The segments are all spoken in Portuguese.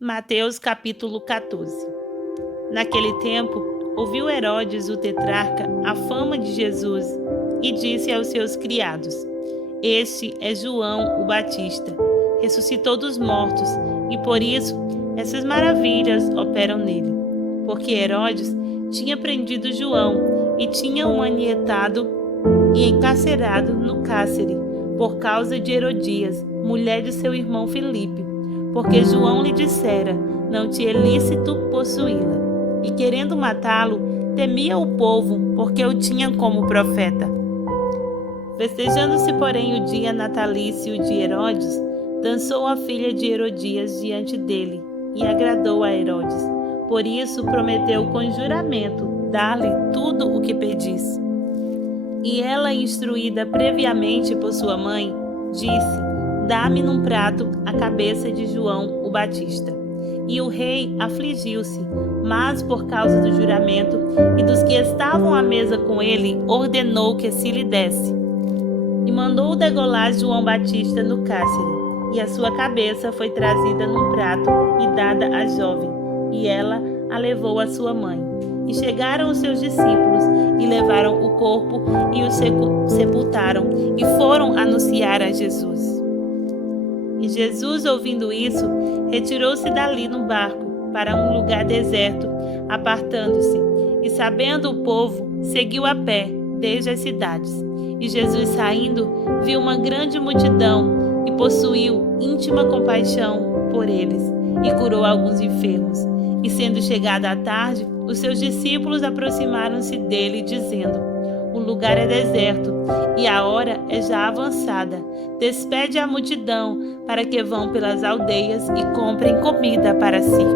Mateus capítulo 14. Naquele tempo, ouviu Herodes o tetrarca a fama de Jesus e disse aos seus criados: Este é João o Batista, ressuscitou dos mortos, e por isso essas maravilhas operam nele. Porque Herodes tinha prendido João e tinha o manietado e encarcerado no cárcere, por causa de Herodias, mulher de seu irmão Filipe, porque João lhe dissera: não te é lícito possuí-la. E querendo matá-lo, temia o povo, porque o tinham como profeta. Festejando-se, porém, o dia natalício de Herodes, dançou a filha de Herodias diante dele, e agradou a Herodes. Por isso prometeu com juramento dar-lhe tudo o que pedisse. E ela, instruída previamente por sua mãe, disse: dá-me num prato a cabeça de João o Batista. E o rei afligiu-se, mas por causa do juramento e dos que estavam à mesa com ele, ordenou que se lhe desse. E mandou degolar João Batista no cárcere, e a sua cabeça foi trazida num prato e dada à jovem, e ela a levou à sua mãe. E chegaram os seus discípulos, e levaram o corpo e o sepultaram, e foram anunciar a Jesus. E Jesus, ouvindo isso, retirou-se dali no barco para um lugar deserto, apartando-se. E sabendo o povo, seguiu a pé desde as cidades. E Jesus, saindo, viu uma grande multidão e possuiu íntima compaixão por eles, e curou alguns enfermos. E sendo chegada a tarde, os seus discípulos aproximaram-se dele, dizendo: o lugar é deserto e a hora é já avançada. Despede a multidão para que vão pelas aldeias e comprem comida para si.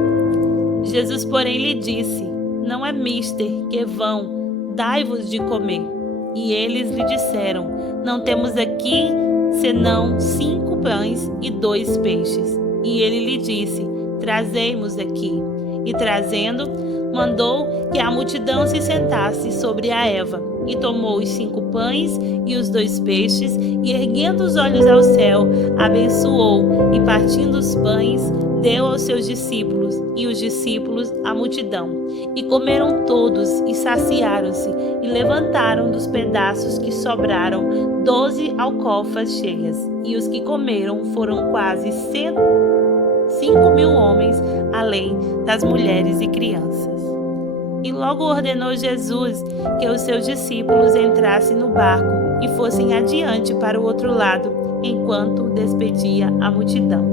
Jesus, porém, lhe disse: não é mister que vão, dai-vos de comer. E eles lhe disseram: não temos aqui senão 5 pães e 2 peixes. E ele lhe disse: trazei-mos aqui. E trazendo, mandou que a multidão se sentasse sobre a erva. E tomou os 5 pães e os 2 peixes, e erguendo os olhos ao céu, abençoou, e partindo os pães, deu aos seus discípulos, e os discípulos à multidão. E comeram todos, e saciaram-se, e levantaram dos pedaços que sobraram 12 alcofas cheias. E os que comeram foram quase 5.000 homens, além das mulheres e crianças. E logo ordenou Jesus que os seus discípulos entrassem no barco e fossem adiante para o outro lado, enquanto despedia a multidão.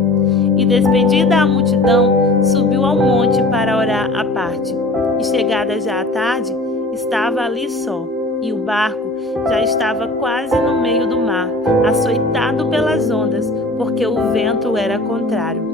E despedida a multidão, subiu ao monte para orar à parte. E chegada já a tarde, estava ali só, e o barco já estava quase no meio do mar, açoitado pelas ondas, porque o vento era contrário.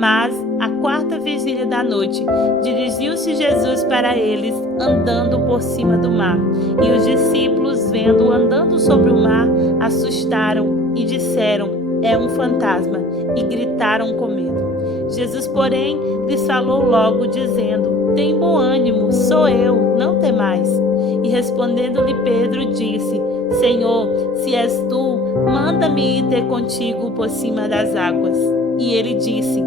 Mas, à 4ª vigília da noite, dirigiu-se Jesus para eles, andando por cima do mar. E os discípulos, vendo-o andando sobre o mar, assustaram e disseram: é um fantasma, e gritaram com medo. Jesus, porém, lhes falou logo, dizendo: tem bom ânimo, sou eu, não temais. E respondendo-lhe Pedro, disse: Senhor, se és tu, manda-me ir ter contigo por cima das águas. E ele disse: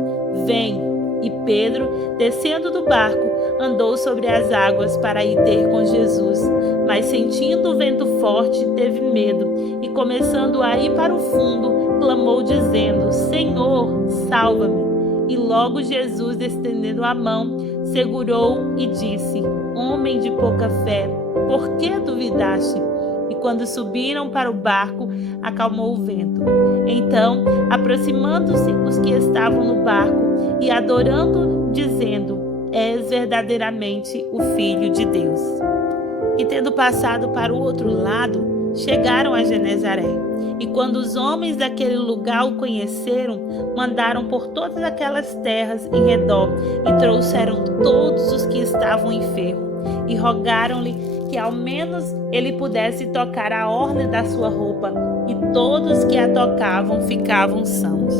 vem. E Pedro, descendo do barco, andou sobre as águas para ir ter com Jesus. Mas sentindo o vento forte, teve medo, e começando a ir para o fundo, clamou dizendo: Senhor, salva-me. E logo Jesus, estendendo a mão, segurou e disse: homem de pouca fé, por que duvidaste? E quando subiram para o barco, acalmou o vento. Então, aproximando-se os que estavam no barco e adorando, dizendo: és verdadeiramente o Filho de Deus. E tendo passado para o outro lado, chegaram a Genezaré. E quando os homens daquele lugar o conheceram, mandaram por todas aquelas terras em redor e trouxeram todos os que estavam enfermos e rogaram-lhe que ao menos ele pudesse tocar a orla da sua roupa, e todos que a tocavam ficavam sãos.